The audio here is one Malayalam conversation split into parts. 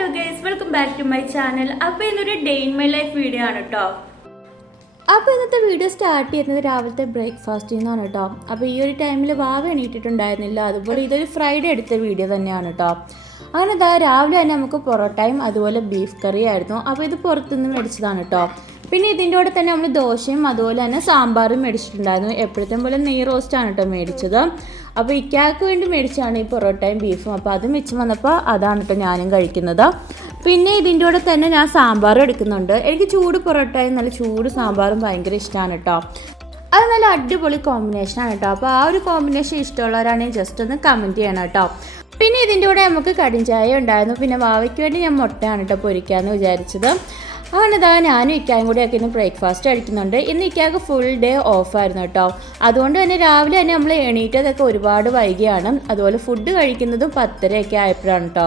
Hello guys, welcome back to my channel. അപ്പോൾ ഇന്നൊരു day in my life video ആണ് കേട്ടോ. അപ്പോൾ ഇന്നത്തെ വീഡിയോ സ്റ്റാർട്ട് ചെയ്യുന്നത് രാവിലത്തെ ബ്രേക്ക്ഫാസ്റ്റിൽ നിന്നാണ് കേട്ടോ. അപ്പോൾ ഈ ഒരു ടൈമിൽ വാവ എണീറ്റിട്ടുണ്ടായിരുന്നില്ല, അതുപോലെ ഇതൊരു ഫ്രൈഡേ എടുത്ത വീഡിയോ തന്നെയാണ് കേട്ടോ. അങ്ങനെ രാവിലെ തന്നെ നമുക്ക് പൊറോട്ടയും അതുപോലെ ബീഫ് കറിയും ആയിരുന്നു. അപ്പോൾ ഇത് പുറത്തുനിന്ന് മേടിച്ചതാണ് കേട്ടോ. പിന്നെ ഇതിൻ്റെ കൂടെ തന്നെ നമ്മൾ ദോശയും അതുപോലെ തന്നെ സാമ്പാറും മേടിച്ചിട്ടുണ്ടായിരുന്നു. എപ്പോഴത്തേം പോലെ നെയ് റോസ്റ്റാണ് കേട്ടോ മേടിച്ചത്. അപ്പോൾ ഇക്കാക്ക് വേണ്ടി മേടിച്ചാണ് ഈ പൊറോട്ടയും ബീഫും. അപ്പോൾ അത് മിച്ചം വന്നപ്പോൾ അതാണ് കേട്ടോ ഞാനും കഴിക്കുന്നത്. പിന്നെ ഇതിൻ്റെ കൂടെ തന്നെ ഞാൻ സാമ്പാറും എടുക്കുന്നുണ്ട്. എനിക്ക് ചൂട് പൊറോട്ടയും നല്ല ചൂട് സാമ്പാറും ഭയങ്കര ഇഷ്ടമാണ് കേട്ടോ. അത് നല്ല അടിപൊളി കോമ്പിനേഷനാണ് കേട്ടോ. അപ്പോൾ ആ ഒരു കോമ്പിനേഷൻ ഇഷ്ടമുള്ളവരാണെങ്കിൽ ജസ്റ്റ് ഒന്ന് കമൻറ്റ് ചെയ്യണം കേട്ടോ. പിന്നെ ഇതിൻ്റെ കൂടെ നമുക്ക് കടിഞ്ചായ ഉണ്ടായിരുന്നു. പിന്നെ വാവയ്ക്ക് വേണ്ടി ഞാൻ മുട്ടയാണ് കേട്ടോ പൊരിക്കാമെന്ന് വിചാരിച്ചത്. അങ്ങനെ ഞാനും ഇക്കായും കൂടിയൊക്കെ ഇന്ന് ബ്രേക്ക്ഫാസ്റ്റ് കഴിക്കുന്നുണ്ട്. ഇന്ന് ഇക്കാക്ക് ഫുൾ ഡേ ഓഫായിരുന്നു കേട്ടോ. അതുകൊണ്ട് തന്നെ രാവിലെ തന്നെ നമ്മൾ എണീറ്റതൊക്കെ ഒരുപാട് വൈകിയാണ്. അതുപോലെ ഫുഡ് കഴിക്കുന്നതും 10:30 ആയപ്പോഴാണ് കേട്ടോ.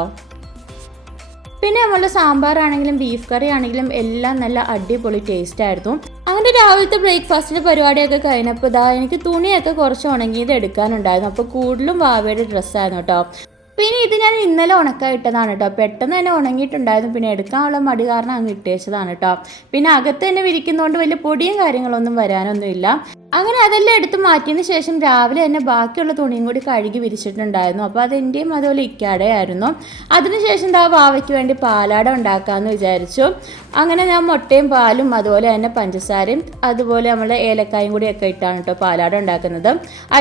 പിന്നെ നമ്മളുടെ സാമ്പാറാണെങ്കിലും ബീഫ് കറി ആണെങ്കിലും എല്ലാം നല്ല അടിപൊളി ടേസ്റ്റ് ആയിരുന്നു. അങ്ങനെ രാവിലത്തെ ബ്രേക്ക്ഫാസ്റ്റിൻ്റെ പരിപാടിയൊക്കെ കഴിഞ്ഞപ്പോൾ എനിക്ക് തുണിയൊക്കെ കുറച്ച് ഉണങ്ങിയത് എടുക്കാനുണ്ടായിരുന്നു. അപ്പോൾ കൂടുതലും വാവയുടെ ഡ്രസ്സായിരുന്നു കേട്ടോ. പിന്നെ ഇത് ഞാൻ ഇന്നലെ ഉണക്കായിട്ടതാണ് കേട്ടോ. പെട്ടെന്ന് തന്നെ ഉണങ്ങിയിട്ടുണ്ടായിരുന്നു. പിന്നെ എടുക്കാനുള്ള മടി കാരണം അങ്ങ് ഇട്ടേച്ചതാണ് കേട്ടോ. പിന്നെ അകത്ത് തന്നെ വിരിക്കുന്നതുകൊണ്ട് വലിയ പൊടിയും കാര്യങ്ങളൊന്നും വരാനൊന്നുമില്ല. അങ്ങനെ അതെല്ലാം എടുത്ത് മാറ്റിയതിന് ശേഷം രാവിലെ തന്നെ ബാക്കിയുള്ള തുണിയും കൂടി കഴുകി വിരിച്ചിട്ടുണ്ടായിരുന്നു. അപ്പോൾ അതെൻ്റെയും അതുപോലെ ഇക്കാടയായിരുന്നു. അതിനുശേഷം വാവയ്ക്ക് വേണ്ടി പാലാട ഉണ്ടാക്കാമെന്ന് വിചാരിച്ചു. അങ്ങനെ ഞാൻ മുട്ടയും പാലും അതുപോലെ തന്നെ പഞ്ചസാരയും അതുപോലെ നമ്മുടെ ഏലക്കായും കൂടിയൊക്കെ ഇട്ടാണ് കേട്ടോ പാലാട ഉണ്ടാക്കുന്നത്.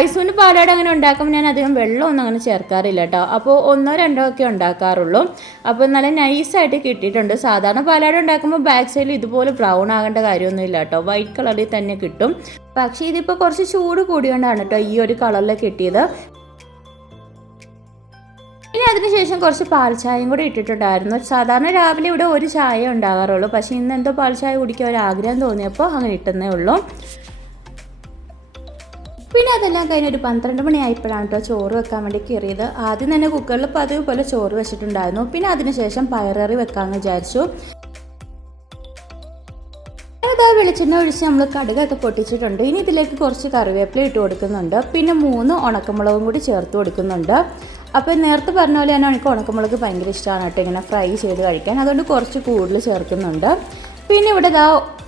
ഐസൂന് പാലാട അങ്ങനെ ഉണ്ടാക്കുമ്പോൾ ഞാൻ അധികം വെള്ളമൊന്നും അങ്ങനെ ചേർക്കാറില്ല കേട്ടോ. അപ്പോൾ 1-2 ഒക്കെ ഉണ്ടാക്കാറുള്ളൂ. അപ്പോൾ നല്ല നൈസായിട്ട് കിട്ടിയിട്ടുണ്ട്. സാധാരണ പാലാട ഉണ്ടാക്കുമ്പോൾ ബാക്ക് സൈഡിൽ ഇതുപോലെ ബ്രൗൺ ആകേണ്ട കാര്യമൊന്നുമില്ല കേട്ടോ. വൈറ്റ് കളറിൽ തന്നെ കിട്ടും. പക്ഷേ ഇതിപ്പോൾ കുറച്ച് ചൂട് കൂടിയോണ്ടാണ് കേട്ടോ ഈ ഒരു കളറിൽ കിട്ടിയത്. ഇനി അതിനുശേഷം കുറച്ച് പാൽ ചായയും കൂടി ഇട്ടിട്ടുണ്ടായിരുന്നു. സാധാരണ രാവിലെ ഇവിടെ ഒരു ചായ ഉണ്ടാകാറുള്ളൂ. പക്ഷേ ഇന്ന് എന്തോ പാൽ ചായ കുടിക്കാൻ ഒരു ആഗ്രഹം തോന്നിയപ്പോൾ അങ്ങനെ ഇട്ടുന്നേ ഉള്ളൂ. പിന്നെ അതെല്ലാം കഴിഞ്ഞ് ഒരു 12 മണിയായപ്പോഴാണ് കേട്ടോ ചോറ് വെക്കാൻ വേണ്ടി കയറിയത്. ആദ്യം തന്നെ കുക്കറിൽ പതിവ് പോലെ ചോറ് വെച്ചിട്ടുണ്ടായിരുന്നു. പിന്നെ അതിനുശേഷം പയററി വെക്കാമെന്ന് വിചാരിച്ചു. വെളിച്ചെണ്ണ ഒഴിച്ച് നമ്മൾ കടുകൊക്കെ പൊട്ടിച്ചിട്ടുണ്ട്. ഇനി ഇതിലേക്ക് കുറച്ച് കറിവേപ്പില ഇട്ട് കൊടുക്കുന്നുണ്ട്. പിന്നെ 3 ഉണക്കമുളകും കൂടി ചേർത്ത് കൊടുക്കുന്നുണ്ട്. അപ്പോൾ നേരത്തെ പറഞ്ഞ പോലെ തന്നെ എനിക്ക് ഉണക്കമുളക് ഭയങ്കര ഇഷ്ടമാണ് കേട്ടോ ഇങ്ങനെ ഫ്രൈ ചെയ്ത് കഴിക്കാൻ. അതുകൊണ്ട് കുറച്ച് കൂടുതൽ ചേർക്കുന്നുണ്ട്. പിന്നെ ഇവിടെ ഒരു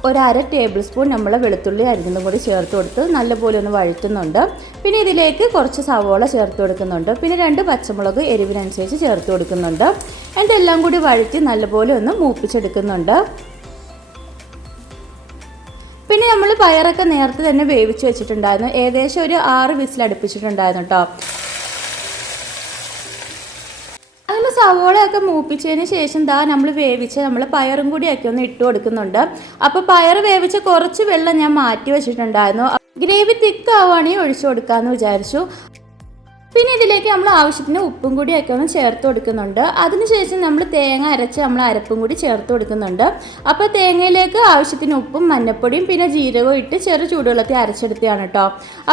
1/2 ടേബിൾ സ്പൂൺ നമ്മൾ വെളുത്തുള്ളി അരിഞ്ഞതും കൂടി ചേർത്ത് കൊടുത്ത് നല്ലപോലെ ഒന്ന് വഴറ്റുന്നുണ്ട്. പിന്നെ ഇതിലേക്ക് കുറച്ച് സവോള ചേർത്ത് കൊടുക്കുന്നുണ്ട്. പിന്നെ 2 പച്ചമുളക് എരിവിനനുസരിച്ച് ചേർത്ത് കൊടുക്കുന്നുണ്ട്. എന്നിട്ട് എല്ലാം കൂടി വഴറ്റി നല്ലപോലെ ഒന്ന് മൂപ്പിച്ചെടുക്കുന്നുണ്ട്. പിന്നെ നമ്മൾ പയറൊക്കെ നേരത്തെ തന്നെ വേവിച്ച് വെച്ചിട്ടുണ്ടായിരുന്നു. ഏകദേശം ഒരു 6 വിസിൽ അടുപ്പിച്ചിട്ടുണ്ടായിരുന്നു കേട്ടോ. അങ്ങനെ സവോളയൊക്കെ മൂപ്പിച്ചതിന് ശേഷം നമ്മൾ വേവിച്ച് നമ്മൾ പയറും കൂടിയൊക്കെ ഒന്ന് ഇട്ട് കൊടുക്കുന്നുണ്ട്. അപ്പോൾ പയർ വേവിച്ച് കുറച്ച് വെള്ളം ഞാൻ മാറ്റി വെച്ചിട്ടുണ്ടായിരുന്നു. ഗ്രേവി തിക്കാവുകയാണെങ്കിൽ ഒഴിച്ചു കൊടുക്കാമെന്ന് വിചാരിച്ചു. പിന്നെ ഇതിലേക്ക് നമ്മൾ ആവശ്യത്തിന് ഉപ്പും കൂടിയൊക്കെ ഒന്ന് ചേർത്ത് കൊടുക്കുന്നുണ്ട്. അതിനുശേഷം നമ്മൾ തേങ്ങ അരച്ച് നമ്മൾ അരപ്പും കൂടി ചേർത്ത് കൊടുക്കുന്നുണ്ട്. അപ്പോൾ തേങ്ങയിലേക്ക് ആവശ്യത്തിന് ഉപ്പും മഞ്ഞൾപ്പൊടിയും പിന്നെ ജീരകവും ഇട്ട് ചെറു ചൂടുവെള്ളത്തിൽ അരച്ചെടുത്തതാണ് കേട്ടോ.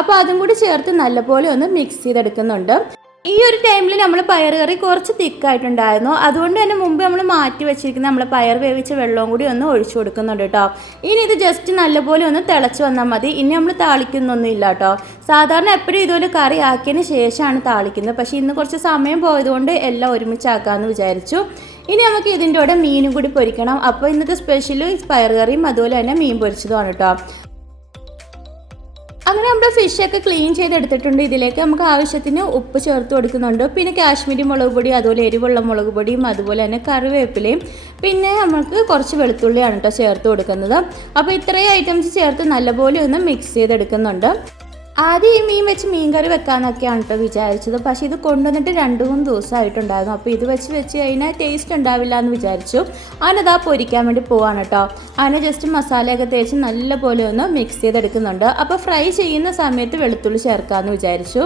അപ്പോൾ അതും കൂടി ചേർത്ത് നല്ലപോലെ ഒന്ന് മിക്സ് ചെയ്തെടുക്കുന്നുണ്ട്. ഈ ഒരു ടൈമിൽ നമ്മൾ പയർ കറി കുറച്ച് തിക്കായിട്ടുണ്ടായിരുന്നു. അതുകൊണ്ട് തന്നെ മുമ്പ് നമ്മൾ മാറ്റി വെച്ചിരിക്കുന്ന നമ്മൾ പയർ വേവിച്ച വെള്ളവും കൂടി ഒന്ന് ഒഴിച്ചു കൊടുക്കുന്നുണ്ട് കേട്ടോ. ഇനി ഇത് ജസ്റ്റ് നല്ലപോലെ ഒന്ന് തിളച്ച് വന്നാൽ മതി. ഇനി നമ്മൾ താളിക്കുന്നൊന്നും ഇല്ല കേട്ടോ. സാധാരണ എപ്പോഴും ഇതുപോലെ കറി ആക്കിയതിന് ശേഷമാണ് താളിക്കുന്നത്. പക്ഷേ ഇന്ന് കുറച്ച് സമയം പോയതുകൊണ്ട് എല്ലാം ഒരുമിച്ചാക്കാമെന്ന് വിചാരിച്ചു. ഇനി നമുക്ക് ഇതിൻ്റെ കൂടെ മീനും കൂടി പൊരിക്കണം. അപ്പോൾ ഇന്നത്തെ സ്പെഷ്യൽ പയർ കറിയും അതുപോലെ തന്നെ മീൻ പൊരിച്ചതുമാണ് കേട്ടോ. അങ്ങനെ നമ്മുടെ ഫിഷൊക്കെ ക്ലീൻ ചെയ്തെടുത്തിട്ടുണ്ട്. ഇതിലേക്ക് നമുക്ക് ആവശ്യത്തിന് ഉപ്പ് ചേർത്ത് കൊടുക്കുന്നുണ്ട്. പിന്നെ കാശ്മീരി മുളക് പൊടി അതുപോലെ എരിവുള്ള മുളക് പൊടിയും അതുപോലെ തന്നെ കറിവേപ്പിലയും പിന്നെ നമുക്ക് കുറച്ച് വെളുത്തുള്ളിയാണ് കേട്ടോ ചേർത്ത് കൊടുക്കുന്നത്. അപ്പോൾ ഇത്രയും ഐറ്റംസ് ചേർത്ത് നല്ലപോലെ ഒന്ന് മിക്സ് ചെയ്തെടുക്കുന്നുണ്ട്. ആദ്യം ഈ മീൻ വെച്ച് മീൻ കറി വെക്കാമെന്നൊക്കെയാണ് കേട്ടോ വിചാരിച്ചത്. പക്ഷേ ഇത് കൊണ്ടുവന്നിട്ട് 2-3 ദിവസമായിട്ടുണ്ടായിരുന്നു. അപ്പോൾ ഇത് വെച്ച് കഴിഞ്ഞാൽ ടേസ്റ്റ് ഉണ്ടാവില്ല എന്ന് വിചാരിച്ചു. അങ്ങനെ പൊരിക്കാൻ വേണ്ടി പോവാണ് കേട്ടോ. അങ്ങനെ ജസ്റ്റ് മസാലയൊക്കെ തേച്ച് നല്ലപോലെ ഒന്ന് മിക്സ് ചെയ്തെടുക്കുന്നുണ്ട്. അപ്പോൾ ഫ്രൈ ചെയ്യുന്ന സമയത്ത് വെളുത്തുള്ളി ചേർക്കാമെന്ന് വിചാരിച്ചു.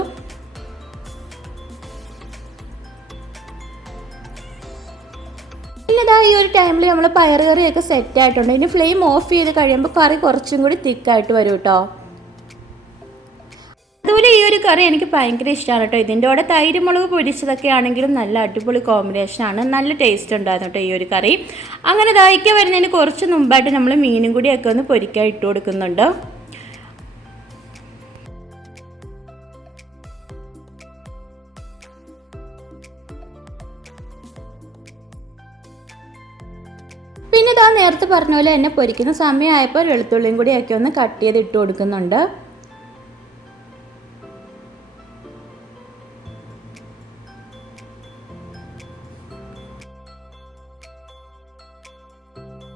പിന്നെ ഈ ഒരു ടൈമിൽ നമ്മൾ പയർ കറിയൊക്കെ സെറ്റ് ആയിട്ടുണ്ട്. ഇനി ഫ്ലെയിം ഓഫ് ചെയ്ത് കഴിയുമ്പോൾ കറി കുറച്ചും കൂടി തിക്കായിട്ട് വരും കേട്ടോ. അതുപോലെ ഈ ഒരു കറി എനിക്ക് ഭയങ്കര ഇഷ്ടമാണ് കേട്ടോ. ഇതിൻ്റെ കൂടെ തൈര് മുളക് പൊരിച്ചതൊക്കെ ആണെങ്കിലും നല്ല അടിപൊളി കോമ്പിനേഷനാണ്. നല്ല ടേസ്റ്റ് ഉണ്ടായിരുന്നു കേട്ടോ ഈ ഒരു കറി. അങ്ങനെ ദാഹിക്കാൻ വരുന്നതിന് കുറച്ച് മുമ്പായിട്ട് നമ്മൾ മീനും കൂടിയൊക്കെ ഒന്ന് പൊരിക്കാൻ ഇട്ട് കൊടുക്കുന്നുണ്ട്. പിന്നെ ഇതാ നേരത്തെ പറഞ്ഞ പോലെ എന്നെ പൊരിക്കുന്ന സമയമായപ്പോൾ വെളുത്തുള്ളിയും കൂടി ഒക്കെ ഒന്ന് കട്ട് ചെയ്ത് ഇട്ട് കൊടുക്കുന്നുണ്ട്.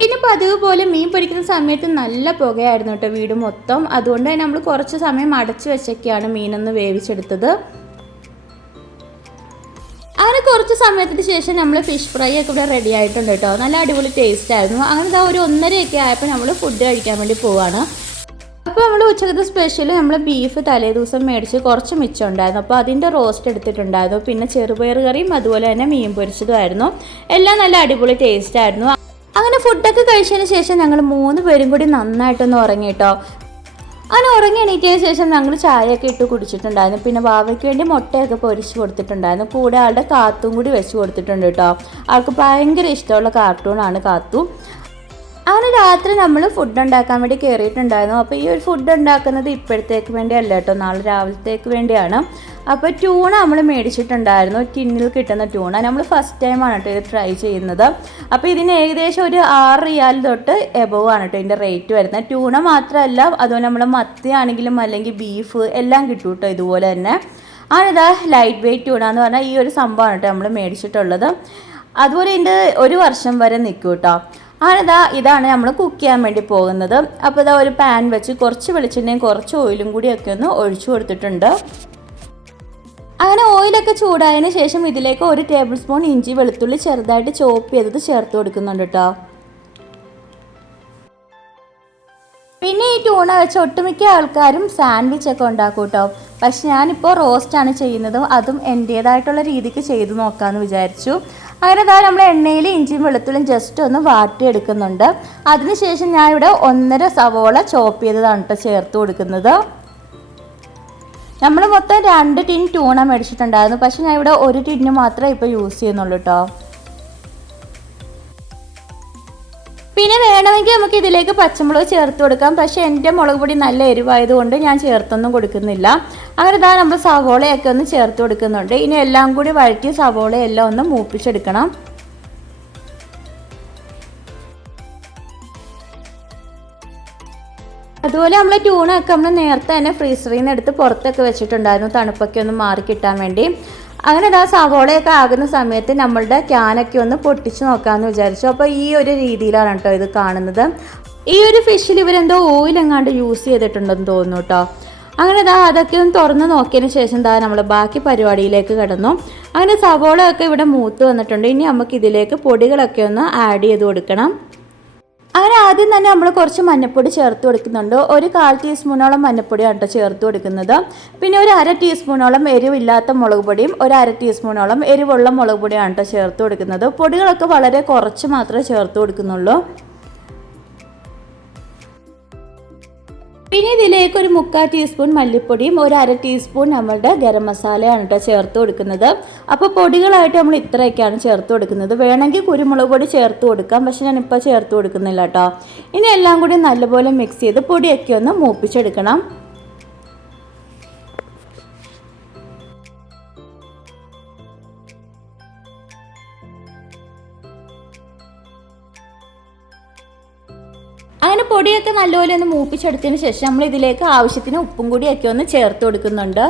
പിന്നെ പതിവ് പോലെ മീൻ പൊരിക്കുന്ന സമയത്ത് നല്ല പുകയായിരുന്നു കേട്ടോ വീട് മൊത്തം. അതുകൊണ്ട് തന്നെ നമ്മൾ കുറച്ച് സമയം അടച്ചു വെച്ചൊക്കെയാണ് മീനൊന്ന് വേവിച്ചെടുത്തത്. അങ്ങനെ കുറച്ച് സമയത്തിന് ശേഷം നമ്മൾ ഫിഷ് ഫ്രൈ ഒക്കെ ഇവിടെ റെഡി ആയിട്ടുണ്ട് കേട്ടോ. നല്ല അടിപൊളി ടേസ്റ്റ് ആയിരുന്നു. അങ്ങനെ ഇതാ ഒരു 1:30 ആയപ്പോൾ നമ്മൾ ഫുഡ് കഴിക്കാൻ വേണ്ടി പോവാണ്. അപ്പോൾ നമ്മൾ ഉച്ചക്കത്തെ സ്പെഷ്യൽ നമ്മൾ ബീഫ് തലേ ദിവസം മേടിച്ച് കുറച്ച് മിച്ചം ഉണ്ടായിരുന്നു. അപ്പോൾ അതിൻ്റെ റോസ്റ്റ് എടുത്തിട്ടുണ്ടായിരുന്നു. പിന്നെ ചെറുപയർ കറിയും അതുപോലെ തന്നെ മീൻ പൊരിച്ചതുമായിരുന്നു. എല്ലാം നല്ല അടിപൊളി ടേസ്റ്റ് ആയിരുന്നു. അങ്ങനെ ഫുഡൊക്കെ കഴിച്ചതിന് ശേഷം ഞങ്ങൾ 3 പേരും കൂടി നന്നായിട്ടൊന്ന് ഉറങ്ങി കേട്ടോ. അങ്ങനെ ഉറങ്ങി എണീറ്റതിന് ശേഷം ഞങ്ങൾ ചായയൊക്കെ ഇട്ട് കുടിച്ചിട്ടുണ്ടായിരുന്നു. പിന്നെ വാവയ്ക്ക് വേണ്ടി മുട്ടയൊക്കെ പൊരിച്ച് കൊടുത്തിട്ടുണ്ടായിരുന്നു. കൂടെ ആളുടെ കാത്തും കൂടി വെച്ച് കൊടുത്തിട്ടുണ്ട് കേട്ടോ. ആൾക്ക് ഭയങ്കര ഇഷ്ടമുള്ള കാർട്ടൂണാണ് കാത്തു. അങ്ങനെ രാത്രി നമ്മൾ ഫുഡ് ഉണ്ടാക്കാൻ വേണ്ടി കയറിയിട്ടുണ്ടായിരുന്നു. അപ്പോൾ ഈ ഒരു ഫുഡ് ഉണ്ടാക്കുന്നത് ഇപ്പോഴത്തേക്ക് വേണ്ടിയല്ല കേട്ടോ, നാളെ രാവിലത്തേക്ക് വേണ്ടിയാണ്. അപ്പോൾ ട്യൂണ നമ്മൾ മേടിച്ചിട്ടുണ്ടായിരുന്നു, ടിന്നിൽ കിട്ടുന്ന ട്യൂണ. നമ്മൾ ഫസ്റ്റ് ടൈമാണ് കേട്ടോ ഇത് ട്രൈ ചെയ്യുന്നത്. അപ്പോൾ ഇതിന് ഏകദേശം ഒരു 6 റിയാൽ തൊട്ട് എബവ് ആണ് കേട്ടോ ഇതിൻ്റെ റേറ്റ് വരുന്നത്. ട്യൂണ മാത്രമല്ല, അതുപോലെ നമ്മൾ മത്തി ആണെങ്കിലും അല്ലെങ്കിൽ ബീഫ് എല്ലാം കിട്ടും കേട്ടോ ഇതുപോലെ തന്നെ. ആണിതാ ലൈറ്റ് വെയ്റ്റ് ട്യൂണ എന്ന് പറഞ്ഞാൽ ഈ ഒരു സംഭവമാണ് കേട്ടോ നമ്മൾ മേടിച്ചിട്ടുള്ളത്. അതുപോലെ ഇതിൻ്റെ 1 വർഷം വരെ നിൽക്കും കേട്ടോ. ഇതാണ് നമ്മൾ കുക്ക് ചെയ്യാൻ വേണ്ടി പോകുന്നത്. അപ്പോൾ ഇതാ ഒരു പാൻ വെച്ച് കുറച്ച് വെളിച്ചെണ്ണയും കുറച്ച് ഓയിലും കൂടിയൊക്കെ ഒന്ന് ഒഴിച്ചു കൊടുത്തിട്ടുണ്ട്. അങ്ങനെ ഓയിലൊക്കെ ചൂടായതിന് ശേഷം ഇതിലേക്ക് 1 ടേബിൾ സ്പൂൺ ഇഞ്ചി വെളുത്തുള്ളി ചെറുതായിട്ട് ചോപ്പ് ചെയ്തത് ചേർത്ത് കൊടുക്കുന്നുണ്ട് കേട്ടോ. പിന്നെ ഈ ട്യൂണ വെച്ച് ഒട്ടുമിക്ക ആൾക്കാരും സാൻഡ്വിച്ച് ഒക്കെ ഉണ്ടാക്കും കേട്ടോ. പക്ഷെ ഞാനിപ്പോൾ റോസ്റ്റാണ് ചെയ്യുന്നത്. അതും എൻ്റേതായിട്ടുള്ള രീതിക്ക് ചെയ്ത് നോക്കാമെന്ന് വിചാരിച്ചു. അങ്ങനെ നമ്മൾ എണ്ണയിൽ ഇഞ്ചിയും വെളുത്തുള്ളിയും ജസ്റ്റ് ഒന്ന് വാട്ടിയെടുക്കുന്നുണ്ട്. അതിനുശേഷം ഞാൻ ഇവിടെ 1.5 സവോള ചോപ്പ് ചെയ്തതാണ് കേട്ടോ ചേർത്ത് കൊടുക്കുന്നത്. നമ്മൾ മൊത്തം 2 ടിൻ ട്യൂണ മേടിച്ചിട്ടുണ്ടായിരുന്നു. പക്ഷെ ഞാൻ ഇവിടെ 1 ടിന്ന് മാത്രമേ ഇപ്പോൾ യൂസ് ചെയ്യുന്നുള്ളൂ കേട്ടോ. പിന്നെ വേണമെങ്കിൽ നമുക്ക് ഇതിലേക്ക് പച്ചമുളക് ചേർത്ത് കൊടുക്കാം. പക്ഷേ എൻ്റെ മുളക് പൊടി നല്ല എരിവായതുകൊണ്ട് ഞാൻ ചേർത്തൊന്നും കൊടുക്കുന്നില്ല. അങ്ങനെ നമ്മൾ സവോളയൊക്കെ ഒന്ന് ചേർത്ത് കൊടുക്കുന്നുണ്ട്. ഇനി എല്ലാം കൂടി വഴറ്റി സവോളയെല്ലാം ഒന്ന് മൂപ്പിച്ചെടുക്കണം. അതുപോലെ നമ്മൾ ട്യൂണൊക്കെ നമ്മൾ നേരത്തെ തന്നെ ഫ്രീസറിൽ നിന്ന് എടുത്ത് പുറത്തൊക്കെ വെച്ചിട്ടുണ്ടായിരുന്നു, തണുപ്പൊക്കെ ഒന്ന് മാറി കിട്ടാൻ വേണ്ടി. അങ്ങനെ സവോളയൊക്കെ ആകുന്ന സമയത്ത് നമ്മളുടെ ക്യാനൊക്കെ ഒന്ന് പൊട്ടിച്ച് നോക്കാമെന്ന് വിചാരിച്ചു. അപ്പോൾ ഈ ഒരു രീതിയിലാണ് കേട്ടോ ഇത് കാണുന്നത്. ഈ ഒരു ഫിഷിൽ ഇവരെന്തോ ഓയിൽ എങ്ങാണ്ട് യൂസ് ചെയ്തിട്ടുണ്ടെന്ന് തോന്നുന്നു കേട്ടോ. അങ്ങനെ അതൊക്കെ ഒന്ന് തുറന്ന് നോക്കിയതിന് ശേഷം നമ്മൾ ബാക്കി പരിപാടിയിലേക്ക് കിടന്നു. അങ്ങനെ സവോളയൊക്കെ ഇവിടെ മൂത്ത് വന്നിട്ടുണ്ട്. ഇനി നമുക്ക് ഇതിലേക്ക് പൊടികളൊക്കെ ഒന്ന് ആഡ് ചെയ്ത് കൊടുക്കണം. അങ്ങനെ ആദ്യം തന്നെ നമ്മൾ കുറച്ച് മഞ്ഞൾപ്പൊടി ചേർത്ത് കൊടുക്കുന്നുണ്ട്. ഒരു 1/4 ടീസ്പൂണോളം മഞ്ഞൾപ്പൊടിയാണ് കേട്ടോ ചേർത്ത് കൊടുക്കുന്നത്. പിന്നെ ഒരു 1/2 ടീസ്പൂണോളം എരിവില്ലാത്ത മുളക് പൊടിയും ഒരു 1/2 ടീസ്പൂണോളം എരിവുള്ള മുളക് പൊടിയാണ് കേട്ടോ ചേർത്ത് കൊടുക്കുന്നത്. പൊടികളൊക്കെ വളരെ കുറച്ച് മാത്രമേ ചേർത്ത് കൊടുക്കുന്നുള്ളൂ. പിന്നെ ഇതിലേക്ക് ഒരു 3/4 ടീസ്പൂൺ മല്ലിപ്പൊടിയും ഒരു 1/2 ടീസ്പൂൺ നമ്മളുടെ ഗരം മസാലയാണ് കേട്ടോ ചേർത്ത് കൊടുക്കുന്നത്. അപ്പോൾ പൊടികളായിട്ട് നമ്മൾ ഇത്രയൊക്കെയാണ് ചേർത്ത് കൊടുക്കുന്നത്. വേണമെങ്കിൽ കുരുമുളക് പൊടി ചേർത്ത് കൊടുക്കാം, പക്ഷെ ഞാനിപ്പോൾ ചേർത്ത് കൊടുക്കുന്നില്ല കേട്ടോ. ഇനി എല്ലാം കൂടി നല്ലപോലെ മിക്സ് ചെയ്ത് പൊടിയൊക്കെ ഒന്ന് മൂപ്പിച്ചെടുക്കണം. അങ്ങനെ പൊടിയൊക്കെ നല്ലപോലെ ഒന്ന് മൂപ്പിച്ചെടുത്തതിന് ശേഷം നമ്മൾ ഇതിലേക്ക് ആവശ്യത്തിന് ഉപ്പും കൂടിയൊക്കെ ഒന്ന് ചേർത്ത് കൊടുക്കുന്നുണ്ട്.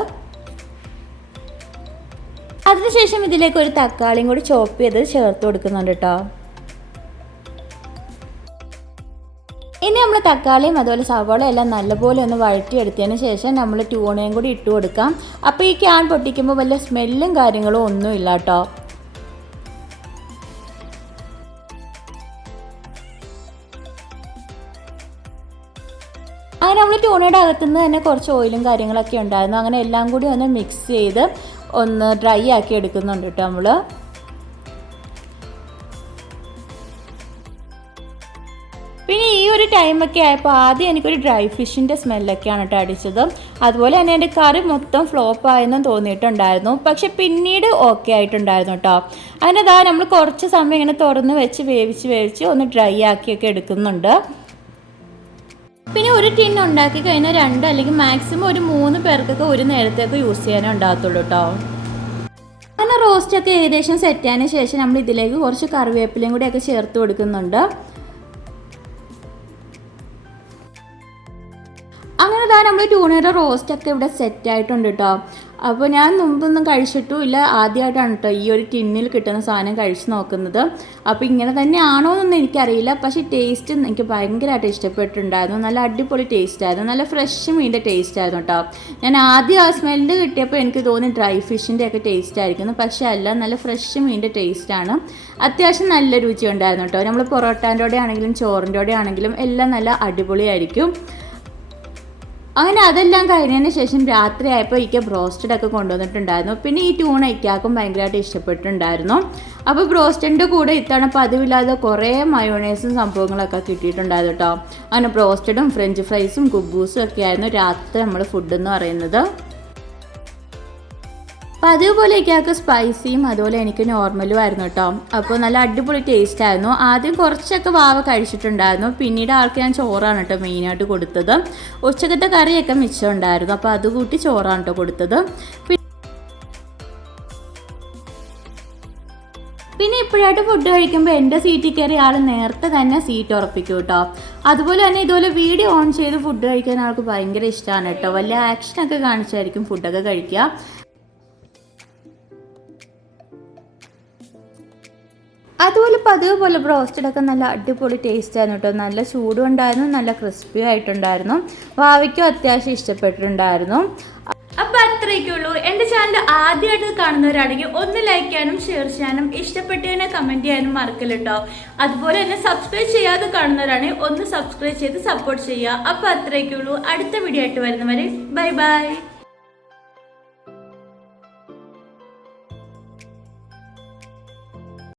അതിനുശേഷം ഇതിലേക്ക് ഒരു തക്കാളിയും കൂടി ചോപ്പ് ചെയ്ത് ചേർത്ത് കൊടുക്കുന്നുണ്ട് കേട്ടോ. ഇനി നമ്മൾ തക്കാളിയും അതുപോലെ സവാള എല്ലാം നല്ലപോലെ ഒന്ന് വഴറ്റിയെടുത്തതിന് ശേഷം നമ്മൾ ട്യൂണയും കൂടി ഇട്ട് കൊടുക്കാം. അപ്പോൾ ഈ ക്യാൻ പൊട്ടിക്കുമ്പോൾ വല്ല സ്മെല്ലും കാര്യങ്ങളും ഒന്നുമില്ല കേട്ടോ. അങ്ങനെ നമ്മൾ ട്യൂണയുടെ അകത്തുനിന്ന് തന്നെ കുറച്ച് ഓയിലും കാര്യങ്ങളൊക്കെ ഉണ്ടായിരുന്നു. അങ്ങനെ എല്ലാം കൂടി ഒന്ന് മിക്സ് ചെയ്ത് ഒന്ന് ഡ്രൈ ആക്കി എടുക്കുന്നുണ്ട് കേട്ടോ നമ്മൾ. പിന്നെ ഈ ഒരു ടൈമൊക്കെ ആയപ്പോൾ ആദ്യം എനിക്കൊരു ഡ്രൈ ഫിഷിൻ്റെ സ്മെല്ലൊക്കെയാണ് കേട്ടോ അടിച്ചത്. അതുപോലെ തന്നെ എൻ്റെ കറി മൊത്തം ഫ്ലോപ്പായെന്നും തോന്നിയിട്ടുണ്ടായിരുന്നു. പക്ഷെ പിന്നീട് ഓക്കെ ആയിട്ടുണ്ടായിരുന്നു കേട്ടോ. അങ്ങനെ നമ്മൾ കുറച്ച് സമയം ഇങ്ങനെ തുറന്ന് വെച്ച് വേവിച്ച് ഒന്ന് ഡ്രൈ ആക്കിയൊക്കെ എടുക്കുന്നുണ്ട്. പിന്നെ ഒരു ടിൻ ഉണ്ടാക്കി കഴിഞ്ഞാൽ 2 അല്ലെങ്കിൽ മാക്സിമം ഒരു 3 പേർക്കൊക്കെ ഒരു നേരത്തേക്ക് യൂസ് ചെയ്യാനേ ഉണ്ടാകത്തുള്ളൂ കേട്ടോ. അങ്ങനെ റോസ്റ്റൊക്കെ ഏകദേശം സെറ്റായതിന് ശേഷം നമ്മൾ ഇതിലേക്ക് കുറച്ച് കറിവേപ്പിലയും കൂടിയൊക്കെ ചേർത്ത് കൊടുക്കുന്നുണ്ട്. അങ്ങനെ നമ്മൾ ട്യൂണയുടെ റോസ്റ്റൊക്കെ ഇവിടെ സെറ്റായിട്ടുണ്ട് കേട്ടോ. അപ്പോൾ ഞാൻ മുമ്പൊന്നും കഴിച്ചിട്ടുമില്ല, ആദ്യമായിട്ടാണ് കേട്ടോ ഈ ഒരു ടിന്നിൽ കിട്ടുന്ന സാധനം കഴിച്ച് നോക്കുന്നത്. അപ്പോൾ ഇങ്ങനെ തന്നെയാണോ എന്നൊന്നും എനിക്കറിയില്ല, പക്ഷേ ടേസ്റ്റ് എനിക്ക് ഭയങ്കരമായിട്ട് ഇഷ്ടപ്പെട്ടിട്ടുണ്ടായിരുന്നു. നല്ല അടിപൊളി ടേസ്റ്റ് ആയിരുന്നു, നല്ല ഫ്രഷ് മീനിൻ്റെ ടേസ്റ്റ് ആയിരുന്നു കേട്ടോ. ഞാൻ ആദ്യം ആ സ്മെല്ല് കിട്ടിയപ്പോൾ എനിക്ക് തോന്നി ഡ്രൈ ഫിഷിൻ്റെ ഒക്കെ ടേസ്റ്റ് ആയിരിക്കുന്നു, പക്ഷേ അല്ല, നല്ല ഫ്രഷ് മീനിൻ്റെ ടേസ്റ്റാണ്. അത്യാവശ്യം നല്ല രുചി ഉണ്ടായിരുന്നു കേട്ടോ. നമ്മൾ പൊറോട്ടാൻ്റെ കൂടെ ആണെങ്കിലും ചോറിൻ്റെ കൂടെ ആണെങ്കിലും എല്ലാം നല്ല അടിപൊളിയായിരിക്കും. അങ്ങനെ അതെല്ലാം കഴിഞ്ഞതിന് ശേഷം രാത്രിയായപ്പോൾ ഇക്ക ബ്രോസ്റ്റഡ് ഒക്കെ കൊണ്ടുവന്നിട്ടുണ്ടായിരുന്നു. പിന്നെ ഈ ട്യൂണ ഇക്കാക്കും ഭയങ്കരമായിട്ട് ഇഷ്ടപ്പെട്ടിട്ടുണ്ടായിരുന്നു. അപ്പോൾ ബ്രോസ്റ്റഡിൻ്റെ കൂടെ ഇത്തവണ പതിവില്ലാതെ കുറേ മയോണൈസും സംഭവങ്ങളൊക്കെ കിട്ടിയിട്ടുണ്ടായിരുന്നു കേട്ടോ. അങ്ങനെ ബ്രോസ്റ്റഡും ഫ്രഞ്ച് ഫ്രൈസും കുബൂസും ഒക്കെ ആയിരുന്നു രാത്രി നമ്മൾ ഫുഡ് എന്ന് പറയുന്നത്. അപ്പോൾ അതേപോലെ ഇക്കാക്ക് സ്പൈസിയും അതുപോലെ എനിക്ക് നോർമലും ആയിരുന്നു കേട്ടോ. അപ്പോൾ നല്ല അടിപൊളി ടേസ്റ്റ് ആയിരുന്നു. ആദ്യം കുറച്ചൊക്കെ വാവ കഴിച്ചിട്ടുണ്ടായിരുന്നു, പിന്നീട് ആൾക്ക് ഞാൻ ചോറാണ് കേട്ടോ മെയിനായിട്ട് കൊടുത്തത്. ഉച്ചക്കത്തെ കറിയൊക്കെ മിച്ചം ഉണ്ടായിരുന്നു, അപ്പോൾ അത് കൂട്ടി ചോറാണ് കേട്ടോ കൊടുത്തത്. പിന്നെ ഇപ്പോഴായിട്ട് ഫുഡ് കഴിക്കുമ്പോൾ എൻ്റെ സീറ്റിൽ കയറി ആൾ നേരത്തെ തന്നെ സീറ്റ് ഉറപ്പിക്കും കേട്ടോ. അതുപോലെ തന്നെ ഇതുപോലെ വീഡിയോ ഓൺ ചെയ്ത് ഫുഡ് കഴിക്കാൻ ആൾക്ക് ഭയങ്കര ഇഷ്ടമാണ് കേട്ടോ. വലിയ ആക്ഷനൊക്കെ കാണിച്ചായിരിക്കും ഫുഡൊക്കെ കഴിക്കുക. അതുപോലെ പതിവ് പോലെ ബ്രോസ്റ്റഡൊക്കെ നല്ല അടിപൊളി ടേസ്റ്റ് ആയിരുന്നു കേട്ടോ. നല്ല ചൂടും ഉണ്ടായിരുന്നു, നല്ല ക്രിസ്പി ആയിട്ടുണ്ടായിരുന്നു. വാവയ്ക്കും അത്യാവശ്യം ഇഷ്ടപ്പെട്ടിട്ടുണ്ടായിരുന്നു. അപ്പോൾ അത്രയൊക്കെ ഉള്ളൂ. എൻ്റെ ചാനൽ ആദ്യമായിട്ട് കാണുന്നവരാണെങ്കിൽ ഒന്ന് ലൈക്ക് ചെയ്യാനും ഷെയർ ചെയ്യാനും ഇഷ്ടപ്പെട്ടതിനെ കമൻറ്റ് ചെയ്യാനും മറക്കല്ല കേട്ടോ. അതുപോലെ തന്നെ സബ്സ്ക്രൈബ് ചെയ്യാതെ കാണുന്നവരാണെങ്കിൽ ഒന്ന് സബ്സ്ക്രൈബ് ചെയ്ത് സപ്പോർട്ട് ചെയ്യുക. അപ്പോൾ അത്രയൊക്കെ ഉള്ളൂ. അടുത്ത വീഡിയോ ആയിട്ട് വരുന്നവരെ ബൈ ബൈ.